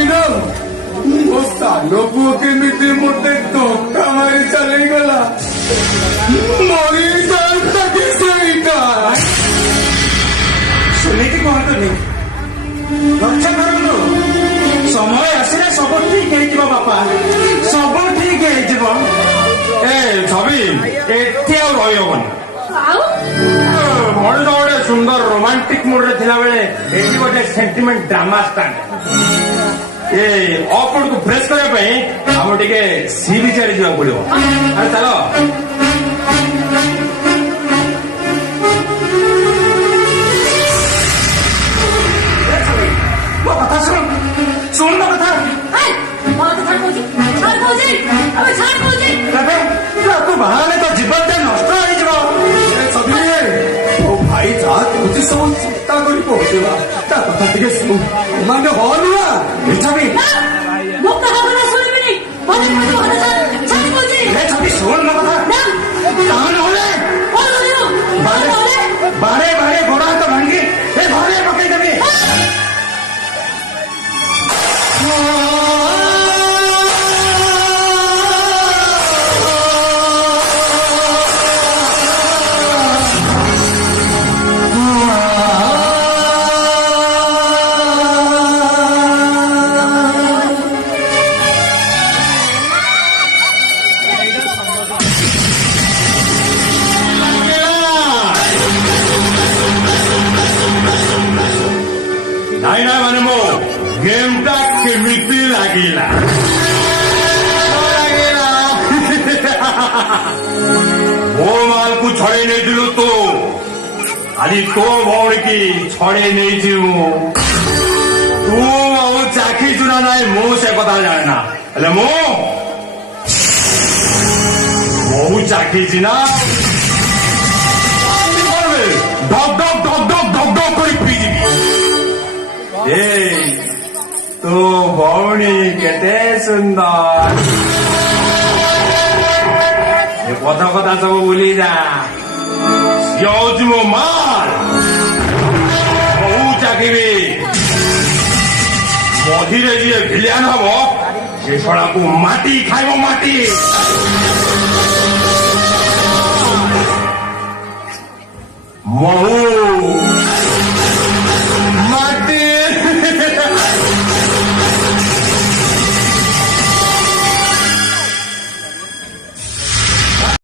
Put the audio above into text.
मीरा ମୋ ସାନ ପୁଅ କେମିତି ମୋତେ ଧକ୍କା ମାରି ଚାଲିଗଲା ମରିଯାଆନ୍ତା କି ସେଇଟା। ସେମିତି କୁହନ୍ତୁନି, ରକ୍ଷା କରନ୍ତୁ। ସମୟ ଆସିଲେ ସବୁ ଠିକ ହେଇଯିବ ବାପା, ସବୁ ଠିକ ହେଇଯିବ। ଏ ଛବି ଏଠି ଆଉ ରହିହବନି। ଆଉ ମଣିଷ ଗୋଟେ ସୁନ୍ଦର ରୋମାଣ୍ଟିକ ମୁଡରେ ଥିଲାବେଳେ ଏଠି ଗୋଟେ ସେଣ୍ଟିମେଣ୍ଟ ଡ୍ରାମା ଷ୍ଟାର୍ଟ। ଏ ଅପକୁ ଫ୍ରେଶ କରିବା ପାଇଁ ଆମର ଟିକେ ସି ବିଚ୍ ଆଡେ ଯିବାକୁ ପଡିବ। ଆରେ ଚାଲ। ମୋ କଥା ଶୁଣ, ଶୁଣ ମୋ କଥା। ଏବେ ତୁ ବାହାରେ ତ ଜୀବନଟା ନଷ୍ଟ ହେଇଯିବ। ମୋ ଭାଇ ଯାହା କହୁଛି ସବୁ ଚିନ୍ତା କରି ପହଞ୍ଚିବା ତା କଥା ଟିକେ ଶୁଣୁ। ମାନେ ହଲ ନା ଛବି ଶୁଣ ମୋ କଥା। ନହେଲେ ବାରେ ବାରେ ଗୋଡ ହାତ ଭାଙ୍ଗି ଏ ଘରେ ପକେଇଦେବି। ନାଇଁ ନାଇଁ ମାନେ ମୋ ଗେମ୍ଟା କେମିତି ଲାଗିଲା? ମୋ ମାଲକୁ ଛଡେଇ ନେଇଥିଲୁ ତୁ, ଆଜି ତୋ ଭଉଣୀକି ଛଡେଇ ନେଇଛି ମୁଁ। ତୁ ଆଉ ଚାଖିଛୁ ନା ନାଇଁ ମୁଁ ସେ କଥା ଜାଣେ ନା, ହେଲେ ମୁଁ ବହୁ ଚାଖିଛି ନା। ଢକ୍ ଢକ୍ ଢକ୍ ଢକ୍ ଢକ୍ ଢକ୍ କରି ପିଇଯିବି। ଏ ତୋ ଭଉଣୀ କେତେ ସୁନ୍ଦର। ଏ ପଥ କଥା ସବୁ ଭୁଲି ଯା, ସିଏ ହଉଛି ମୋ ମାଲ। ବହୁ ଚାକିରି ମଝିରେ ଯିଏ ଭିଲିଆନ ହବ ସେ ଶଳାକୁ ମାଟି ଖାଇବ, ମାଟି। ମହୁ